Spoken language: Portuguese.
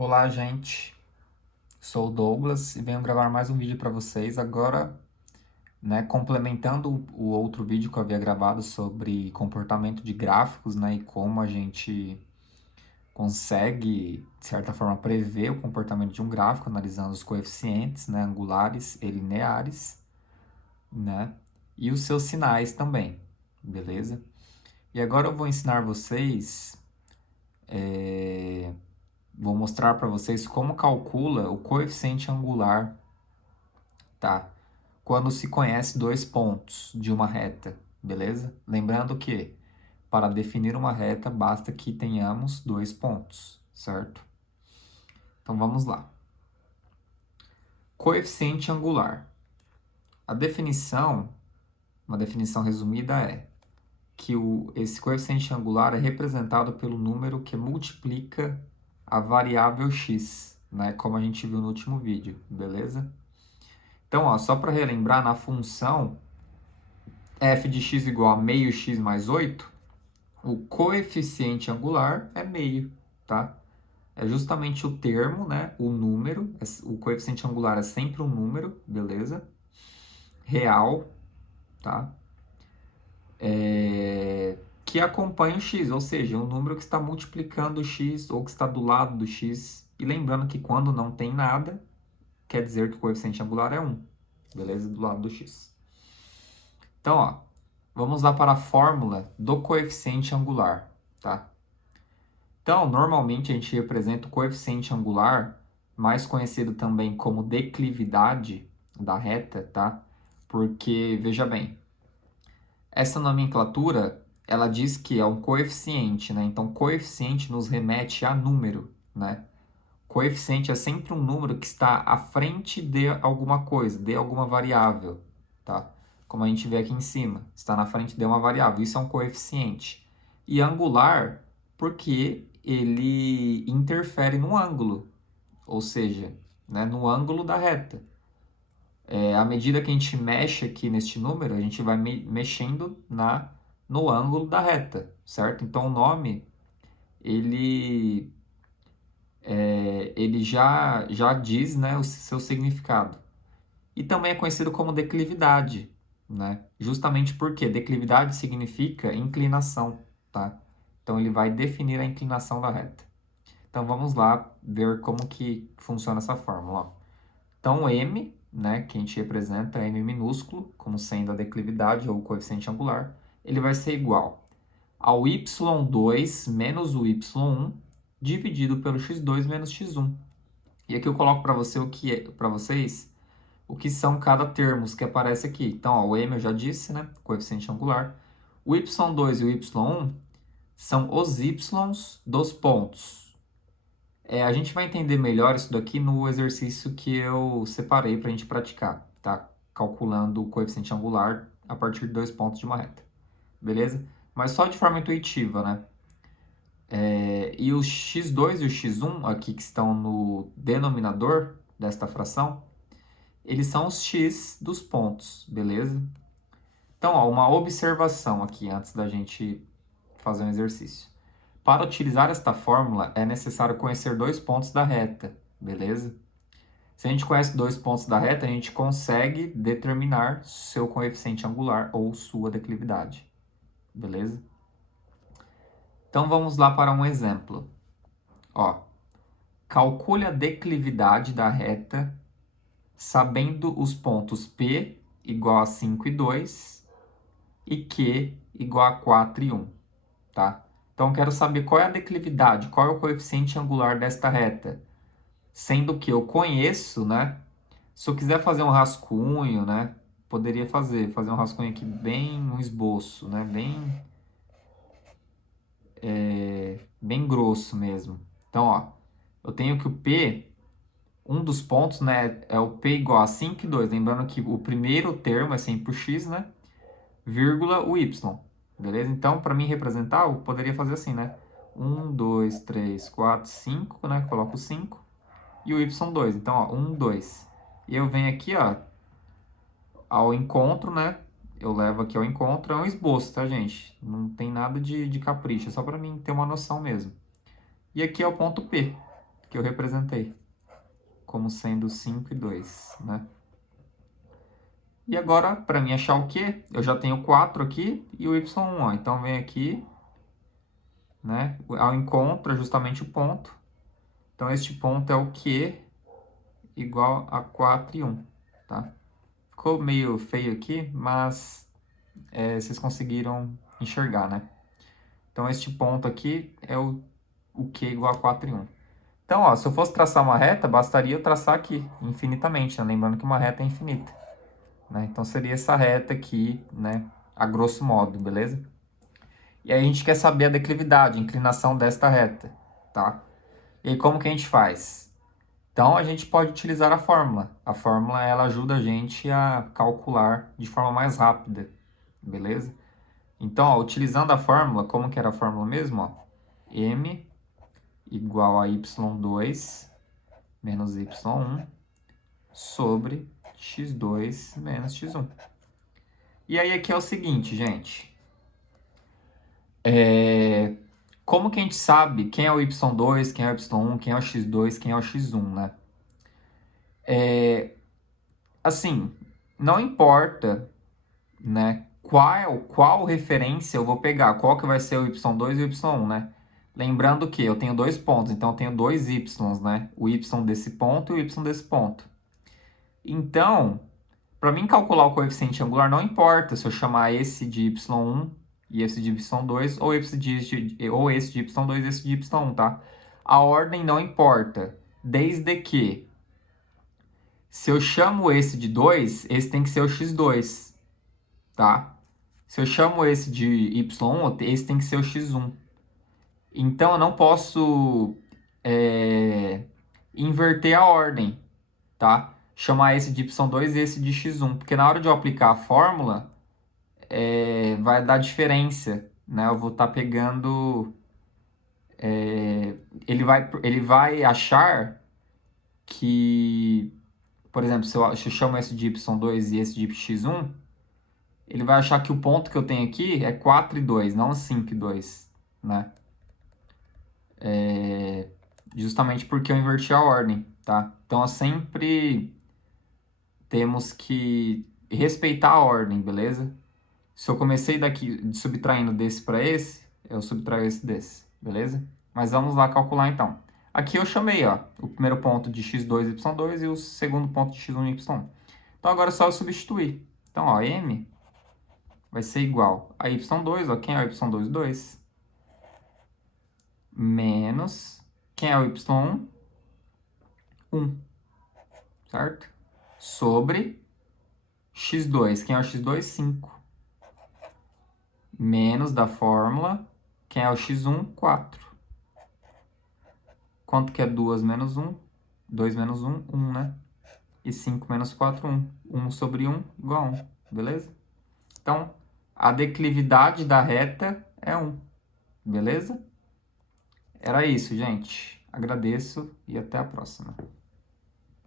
Olá, gente. Sou o Douglas e venho gravar mais um vídeo para vocês agora, né, complementando o outro vídeo que eu havia gravado sobre comportamento de gráficos, né, e como a gente consegue, de certa forma, prever o comportamento de um gráfico analisando os coeficientes, né, angulares e lineares, né, e os seus sinais também, beleza? E agora eu vou ensinar vocês vou mostrar para vocês como calcula o coeficiente angular, tá? Quando se conhece dois pontos de uma reta, beleza? Lembrando que para definir uma reta basta que tenhamos dois pontos, certo? Então vamos lá. Coeficiente angular. A definição, uma definição resumida é que esse coeficiente angular é representado pelo número que multiplica a variável x, né? Como a gente viu no último vídeo, beleza? Então, ó, só para relembrar, na função f de x igual a meio x mais 8, o coeficiente angular é meio, tá? É justamente o termo, né? O número, o coeficiente angular é sempre um número, beleza? Real, tá? Que acompanha o x, ou seja, um número que está multiplicando o x ou que está do lado do x. E lembrando que quando não tem nada, quer dizer que o coeficiente angular é 1, beleza? Do lado do x. Então, ó, vamos lá para a fórmula do coeficiente angular, tá? Então, normalmente a gente representa o coeficiente angular, mais conhecido também como declividade da reta, tá? Porque, veja bem, essa nomenclatura, ela diz que é um coeficiente, né? Então, coeficiente nos remete a número, né? Coeficiente é sempre um número que está à frente de alguma coisa, de alguma variável, tá? Como a gente vê aqui em cima, está na frente de uma variável. Isso é um coeficiente. E angular, porque ele interfere no ângulo, ou seja, né, no ângulo da reta. À medida que a gente mexe aqui neste número, a gente vai mexendo no ângulo da reta, certo? Então o nome, ele ele já diz, né, o seu significado. E também é conhecido como declividade, né? Justamente porque declividade significa inclinação, tá? Então ele vai definir a inclinação da reta. Então vamos lá ver como que funciona essa fórmula. Ó. Então m, né, que a gente representa m minúsculo, como sendo a declividade ou o coeficiente angular, ele vai ser igual ao y2 menos o y1 dividido pelo x2 menos x1. E aqui eu coloco para você para vocês o que são cada termos que aparece aqui. Então, ó, o m eu já disse, né? Coeficiente angular. O y2 e o y1 são os y's dos pontos. A gente vai entender melhor isso daqui no exercício que eu separei para a gente praticar, tá? Calculando o coeficiente angular a partir de dois pontos de uma reta. Beleza? Mas só de forma intuitiva, né? E o x2 e o x1 aqui que estão no denominador desta fração, eles são os x dos pontos, beleza? Então, ó, uma observação aqui antes da gente fazer um exercício. Para utilizar esta fórmula, é necessário conhecer dois pontos da reta, beleza? Se a gente conhece dois pontos da reta, a gente consegue determinar seu coeficiente angular ou sua declividade, beleza? Então, vamos lá para um exemplo. Ó, calcule a declividade da reta sabendo os pontos P igual a 5 e 2 e Q igual a 4 e 1, tá? Então, eu quero saber qual é a declividade, qual é o coeficiente angular desta reta. Sendo que eu conheço, né? Se eu quiser fazer um rascunho, né? Poderia fazer um rascunho aqui bem, um esboço, né? Bem grosso mesmo. Então, ó, eu tenho que o P, um dos pontos, né? É o P igual a 5 e 2. Lembrando que o primeiro termo é sempre o X, né? Vírgula o Y. Beleza? Então, para mim representar, eu poderia fazer assim, né? 1, 2, 3, 4, 5, né? Coloco 5. E o Y2. Então, ó, 1, 2. E eu venho aqui, ó, ao encontro, né? Eu levo aqui ao encontro. É um esboço, tá, gente? Não tem nada de capricho. É só para mim ter uma noção mesmo. E aqui é o ponto P. que eu representei como sendo 5 e 2, né? E agora, para mim achar o Q, eu já tenho 4 aqui e o y1, ó. Então, vem aqui, né? Ao encontro é justamente o ponto. Então, este ponto é o Q igual a 4 e 1, tá? Ficou meio feio aqui, mas vocês conseguiram enxergar, né? Então, este ponto aqui é o Q igual a 4 e 1. Então, ó, se eu fosse traçar uma reta, bastaria eu traçar aqui, infinitamente, né? Lembrando que uma reta é infinita, né? Então, seria essa reta aqui, né? A grosso modo, beleza? E aí a gente quer saber a declividade, a inclinação desta reta, tá? E aí, como que a gente faz? Então, a gente pode utilizar a fórmula. A fórmula, ela ajuda a gente a calcular de forma mais rápida, beleza? Então, ó, utilizando a fórmula, como que era a fórmula mesmo? Ó? M igual a y2 menos y1 sobre x2 menos x1. E aí aqui é o seguinte, gente. Como que a gente sabe quem é o y2, quem é o y1, quem é o x2, quem é o x1, né? Assim, não importa, né, qual referência eu vou pegar, qual que vai ser o y2 e o y1, né? Lembrando que eu tenho dois pontos, então eu tenho dois y's, né? O y desse ponto e o y desse ponto. Então, para mim calcular o coeficiente angular, não importa se eu chamar esse de y1 e esse de y2, ou esse de y2 e esse de y1, tá? A ordem não importa, desde que se eu chamo esse de 2, esse tem que ser o x2, tá? Se eu chamo esse de y1, esse tem que ser o x1. Então, eu não posso inverter a ordem, tá? Chamar esse de y2 e esse de x1, porque na hora de eu aplicar a fórmula, vai dar diferença, né? Eu vou estar pegando... ele vai achar que... Por exemplo, se eu chamo esse de y2 e esse de x1, ele vai achar que o ponto que eu tenho aqui é 4 e 2, não 5 e 2, né? Justamente porque eu inverti a ordem, tá? Então, sempre temos que respeitar a ordem, beleza? Se eu comecei daqui subtraindo desse para esse, eu subtraio esse desse, beleza? Mas vamos lá calcular então. Aqui eu chamei, ó, o primeiro ponto de x2 e y2 e o segundo ponto de x1 e y1. Então, agora é só eu substituir. Então, ó, m vai ser igual a y2, ó, quem é o y2? 2. Menos, quem é o y1? 1. Certo? Sobre x2, quem é o x2? 5. Menos da fórmula, quem é o x1? 4. Quanto que é 2 menos 1? 2 menos 1, 1, né? E 5 menos 4, 1. 1 sobre 1 igual a 1, beleza? Então, a declividade da reta é 1, beleza? Era isso, gente. Agradeço e até a próxima.